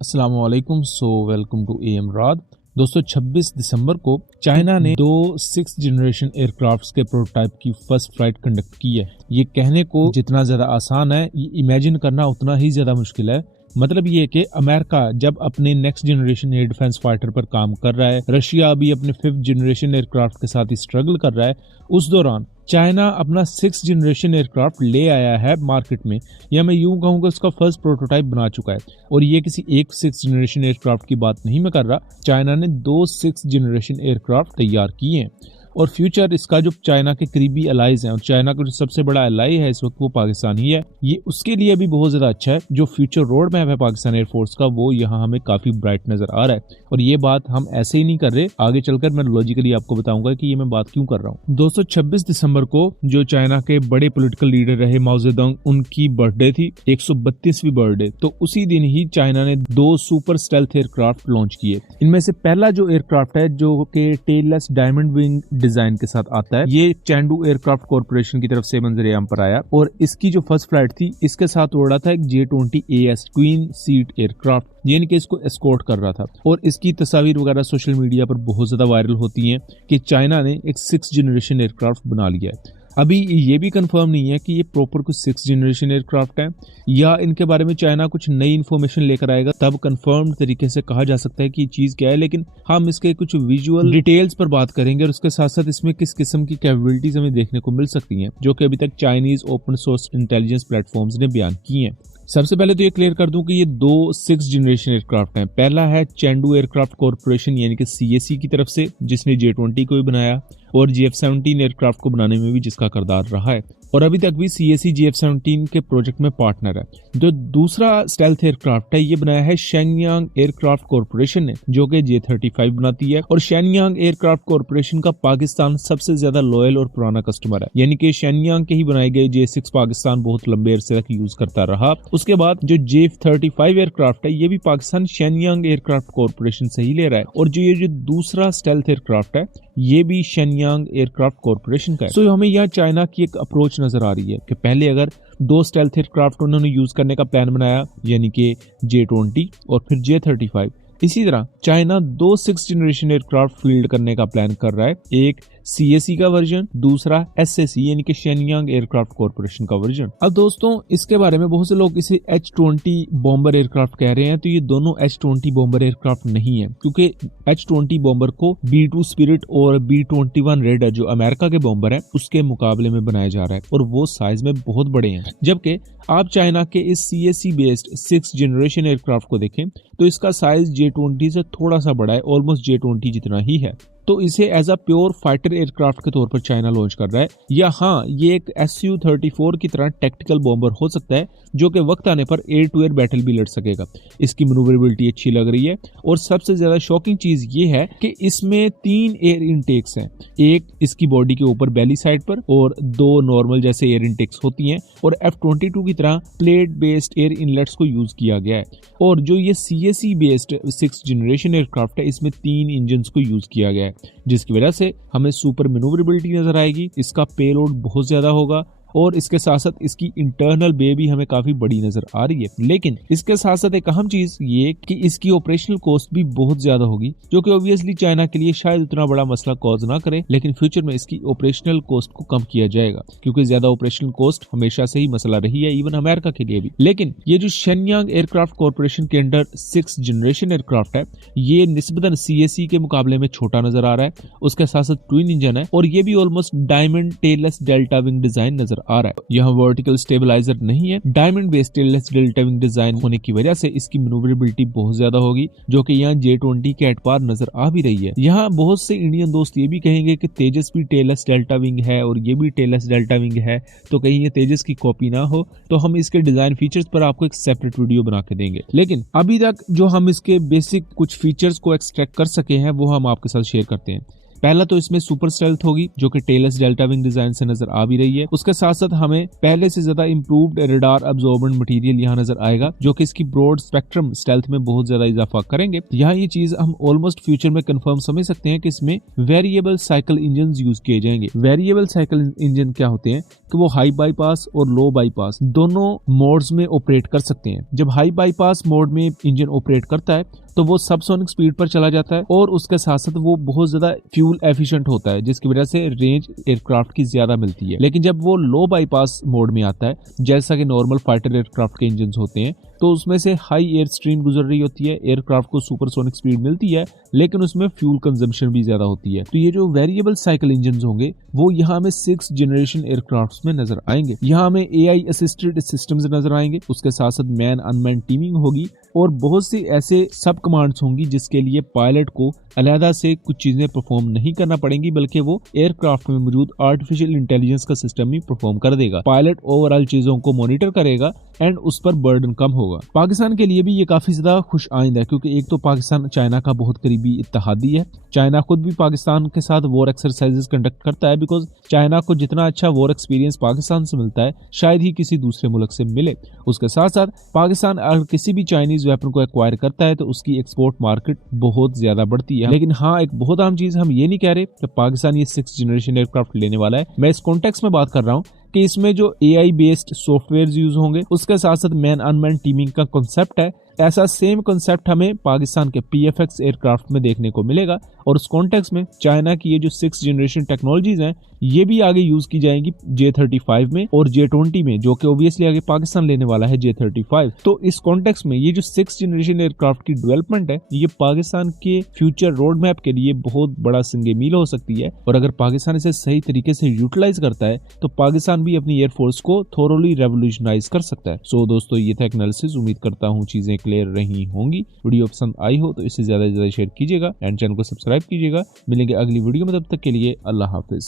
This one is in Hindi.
अस्सलाम वालेकुम। Welcome to AM Raad. दोस्तों 26 दिसंबर को चाइना ने दो 6th जनरेशन एयरक्राफ्ट्स के प्रोटोटाइप की फर्स्ट फ्लाइट कंडक्ट की है। ये कहने को जितना ज्यादा आसान है, ये इमेजिन करना उतना ही ज्यादा मुश्किल है। मतलब ये कि अमेरिका जब अपने next generation air defence fighter पर काम कर रहा है, रशिया अभी अपने 5th जनरेशन एयरक्राफ्ट के साथ ही स्ट्रगल कर रहा है, उस दौरान चाइना अपना 6th जनरेशन एयरक्राफ्ट ले आया है मार्केट में, या मैं यूं कहूंगा उसका फर्स्ट प्रोटोटाइप बना चुका है। और ये किसी एक 6th जनरेशन एयरक्राफ्ट की बात नहीं मैं कर रहा, चाइना ने दो 6th जनरेशन एयरक्राफ्ट तैयार किए हैं। और फ्यूचर इसका जो चाइना के करीबी अलाइज हैं, और चाइना का जो सबसे बड़ा अलाई है इस वक्त वो पाकिस्तान ही है, ये उसके लिए भी बहुत ज्यादा अच्छा है। जो फ्यूचर रोड मैप है पाकिस्तान एयरफोर्स का, वो यहाँ हमें काफी ब्राइट नजर आ रहा है। और ये बात हम ऐसे ही नहीं कर रहे, आगे चलकर मैं लॉजिकली आपको बताऊंगा कि ये मैं बात क्यों कर रहा हूँ। दोस्तों 26 दिसंबर को जो चाइना के बड़े पॉलिटिकल लीडर रहे माओ जेडोंग, उनकी बर्थडे थी, 132वीं बर्थडे। तो उसी दिन ही चाइना ने दो सुपर स्टेल्थ एयरक्राफ्ट लॉन्च किए। इनमें से पहला जो एयरक्राफ्ट है, जो के टेललेस डायमंड विंग डिजाइन के साथ आता है, ये चैंडू एयरक्राफ्ट कॉर्पोरेशन की तरफ से मंजर-ए-आम पर आया। और इसकी जो फर्स्ट फ्लाइट थी, इसके साथ उड़ा था एक J-20AS ट्विन सीट एयरक्राफ्ट, यानी कि इसको एस्कॉर्ट कर रहा था। और इसकी तस्वीर वगैरह सोशल मीडिया पर बहुत ज्यादा वायरल होती हैं कि चाइना ने एक 6th जनरेशन एयरक्राफ्ट बना लिया है। अभी ये भी कंफर्म नहीं है कि ये प्रॉपर कुछ 6th जनरेशन एयरक्राफ्ट है, या इनके बारे में चाइना कुछ नई इन्फॉर्मेशन लेकर आएगा, तब कंफर्म तरीके से कहा जा सकता है कि ये चीज क्या है। लेकिन हम इसके कुछ विजुअल डिटेल्स पर बात करेंगे, और उसके साथ साथ इसमें किस किस्म की कैपेबिलिटीज हमें देखने को मिल सकती हैं, जो कि अभी तक Chinese open source intelligence platforms ने बयान की हैं। सबसे पहले तो ये क्लियर कर दूं कि ये दो 6th जनरेशन एयरक्राफ्ट हैं। पहला है चैंडू एयरक्राफ्ट कॉर्पोरेशन यानी कि CAC की तरफ से, जिसने J-20 को भी बनाया और JF-17 एयरक्राफ्ट को बनाने में भी जिसका किरदार रहा है, और अभी तक भी CAC JF-17 के प्रोजेक्ट में पार्टनर है। जो दूसरा स्टेल्थ एयरक्राफ्ट है, ये बनाया है शेनयांग एयरक्राफ्ट कॉर्पोरेशन ने, जो कि J-35 बनाती है। और शेनयांग एयरक्राफ्ट कॉर्पोरेशन का पाकिस्तान सबसे ज्यादा लॉयल और पुराना कस्टमर है, यानी कि शेनयांग के ही बनाए गए J-6 पाकिस्तान बहुत लंबे अरसे तक यूज करता रहा। उसके बाद जो J-35 एयरक्राफ्ट है, ये भी पाकिस्तान शेनयांग एयरक्राफ्ट कॉर्पोरेशन से ही ले रहा है। और जो दूसरा स्टेल्थ एयरक्राफ्ट है, ये भी शेनयांग एयरक्राफ्ट कॉर्पोरेशन का है। सो हमें यहाँ चाइना की एक अप्रोच नजर आ रही है कि पहले अगर दो स्टेल्थ एयरक्राफ्ट उन्होंने यूज करने का प्लान बनाया, यानी कि J-20 और फिर J-35, इसी तरह चाइना दो 6th जनरेशन एयरक्राफ्ट फील्ड करने का प्लान कर रहा है। एक CAC का वर्जन, दूसरा SAC यानी कि शेनयांग एयरक्राफ्ट कॉर्पोरेशन का वर्जन। अब दोस्तों इसके बारे में बहुत से लोग इसे H-20 बॉम्बर एयरक्राफ्ट कह रहे हैं, तो ये दोनों H-20 बॉम्बर एयरक्राफ्ट नहीं है, क्योंकि H-20 बॉम्बर को B-2 स्पिरिट और B-21 रेडर जो अमेरिका के बॉम्बर है उसके मुकाबले में बनाया जा रहा है, और वो साइज में बहुत बड़े हैं। जबकि आप चाइना के इस CAC based 6th generation aircraft को देखें तो इसका साइज J-20 से थोड़ा सा बड़ा है, ऑलमोस्ट J-20 जितना ही है। तो इसे as a pure fighter aircraft के तौर पर चाइना लॉन्च कर रहा है, या हाँ ये एक Su-34 की तरह टैक्टिकल बॉम्बर हो सकता है, जो कि वक्त आने पर एयर टू एयर बैटल भी लड़ सकेगा। इसकी मैन्यूवरेबिलिटी अच्छी लग रही है, और सबसे ज्यादा शॉकिंग चीज ये है कि इसमें 3 एयर इनटेक्स हैं, एक इसकी बॉडी के ऊपर बेली साइड पर, और 2 नॉर्मल जैसे एयर इनटेक्स होती हैं, और F-22 की तरह प्लेट बेस्ड एयर इनलेट्स को यूज किया गया है। और जो ये CAC based 6th generation aircraft है, इसमें 3 इंजन को यूज किया गया है, जिसकी वजह से हमें सुपर मैन्यूवरेबिलिटी नजर आएगी, इसका पेलोड बहुत ज्यादा होगा, और इसके साथ साथ इसकी इंटरनल बे भी हमें काफी बड़ी नजर आ रही है। लेकिन इसके साथ साथ एक अहम चीज ये कि इसकी ऑपरेशनल कॉस्ट भी बहुत ज्यादा होगी, जो कि ऑब्वियसली चाइना के लिए शायद उतना बड़ा मसला कॉज ना करे, लेकिन फ्यूचर में इसकी ऑपरेशनल कॉस्ट को कम किया जाएगा, क्योंकि ज्यादा ऑपरेशनल कॉस्ट हमेशा से ही मसला रही है, इवन अमेरिका के लिए भी। लेकिन ये जो शेनयांग एयरक्राफ्ट कॉर्पोरेशन के अंडर 6th जनरेशन एयरक्राफ्ट है, ये निस्बतन CAC के मुकाबले में छोटा नजर आ रहा है। उसके साथ साथ ट्विन इंजन है, और ये भी almost diamond tailless delta wing design नजर आ रहा है। यहाँ वर्टिकल स्टेबलाइजर नहीं है, diamond based tailless delta wing design होने की वजह से इसकी मैन्यूवरेबिलिटी बहुत ज्यादा होगी, जो कि यहाँ J-20 के एटपार नजर आ भी रही है। यहाँ बहुत से इंडियन दोस्त ये भी कहेंगे कि तेजस भी टेललेस डेल्टा विंग है और ये भी टेललेस डेल्टा विंग है, तो कहीं ये तेजस की कॉपी ना हो। तो हम इसके डिजाइन फीचर्स पर आपको एक सेपरेट वीडियो बना के देंगे। लेकिन अभी तक जो हम इसके बेसिक कुछ फीचर्स को एक्सट्रैक्ट कर सके हैं, वो हम आपके साथ शेयर करते हैं। पहला तो इसमें सुपर स्टेल्थ होगी जो कि टेलस डेल्टा विंग डिजाइन से नजर आ भी रही है। उसके साथ साथ हमें पहले से ज्यादा इंप्रूव्ड रेडार अब्जॉर्बेंट मटेरियल यहाँ नजर आएगा जो कि इसकी ब्रॉड स्पेक्ट्रम स्टेल्थ में बहुत ज्यादा इजाफा करेंगे। यहाँ ये चीज हम ऑलमोस्ट फ्यूचर में कंफर्म समझ सकते हैं कि इसमें वेरिएबल साइकिल इंजन यूज किए जाएंगे। वेरिएबल साइकिल इंजन क्या होते हैं कि वो हाई बाईपास और लो बाईपास दोनों मोड्स में ऑपरेट कर सकते हैं। जब हाई बाईपास मोड में इंजन ऑपरेट करता है तो वो सबसोनिक स्पीड पर चला जाता है और उसके साथ साथ वो बहुत ज्यादा फ्यूल एफिशिएंट होता है जिसकी वजह से रेंज एयरक्राफ्ट की ज्यादा मिलती है। लेकिन जब वो लो बाईपास मोड में आता है जैसा कि नॉर्मल फाइटर एयरक्राफ्ट के इंजन होते हैं तो उसमें से हाई एयर स्ट्रीम गुजर रही होती है, एयरक्राफ्ट को सुपरसोनिक स्पीड मिलती है लेकिन उसमें फ्यूल कंजम्पशन भी ज्यादा होती है। तो ये जो वेरिएबल साइकिल इंजन होंगे वो यहाँ हमें 6th जनरेशन एयरक्राफ्ट में नजर आएंगे। यहाँ हमें AI असिस्टेड सिस्टम्स नजर आएंगे, उसके साथ साथ मैन अनमैन टीमिंग होगी और बहुत सी ऐसे सब कमांड्स होंगी जिसके लिए पायलट को अलहदा से कुछ चीजें परफॉर्म नहीं करना पड़ेंगी बल्कि वो एयरक्राफ्ट में मौजूद आर्टिफिशियल इंटेलिजेंस का सिस्टम ही परफॉर्म कर देगा। पायलट ओवरऑल चीजों को मॉनिटर करेगा एंड उस पर बर्डन कम होगा। पाकिस्तान के लिए भी ये काफी ज्यादा खुश आइंद है क्योंकि एक तो पाकिस्तान चाइना का बहुत करीबी इत्तेहादी है। चाइना खुद भी पाकिस्तान के साथ वॉर एक्सरसाइजेस कंडक्ट करता है बिकॉज चाइना को जितना अच्छा वॉर एक्सपीरियंस पाकिस्तान से मिलता है शायद ही किसी दूसरे मुल्क से मिले। उसके साथ साथ पाकिस्तान अगर किसी भी चाइनीज वेपन को एक्वायर करता है तो उसकी एक्सपोर्ट मार्केट बहुत ज्यादा बढ़ती है। लेकिन हाँ, एक बहुत आम चीज हम ये नहीं कह रहे कि पाकिस्तान ये 6th जनरेशन एयरक्राफ्ट लेने वाला है। मैं इस कॉन्टेक्स्ट में बात कर रहा हूँ कि इसमें जो AI बेस्ड सॉफ्टवेयर यूज होंगे उसके साथ साथ मैन अनमैन टीमिंग का कॉन्सेप्ट है। ऐसा सेम कॉन्सेप्ट हमें पाकिस्तान के PFX एयरक्राफ्ट में देखने को मिलेगा और उस कॉन्टेक्स्ट में चाइना की ये जो 6th जनरेशन टेक्नोलॉजीज हैं ये भी आगे यूज की जाएंगी J-35 में और J-20 में जो कि ओब्वियसली आगे पाकिस्तान लेने वाला है J-35। तो इस कॉन्टेक्स्ट में ये जो 6th जनरेशन एयरक्राफ्ट की डेवलपमेंट है ये पाकिस्तान के फ्यूचर रोड मैप के लिए बहुत बड़ा संगे मील हो सकती है और अगर पाकिस्तान इसे सही तरीके से यूटिलाइज करता है तो पाकिस्तान भी अपनी एयरफोर्स को थोरोली रेवोल्यूशनाइज कर सकता है। सो दोस्तों, ये था एनालिसिस। उम्मीद करता हूँ चीजें क्लियर रही होंगी। वीडियो पसंद आई हो तो इसे ज्यादा से ज्यादा शेयर कीजिएगा एंड चैनल को सब्सक्राइब कीजिएगा। मिलेंगे अगली वीडियो में, तब तक के लिए अल्लाह हाफिज।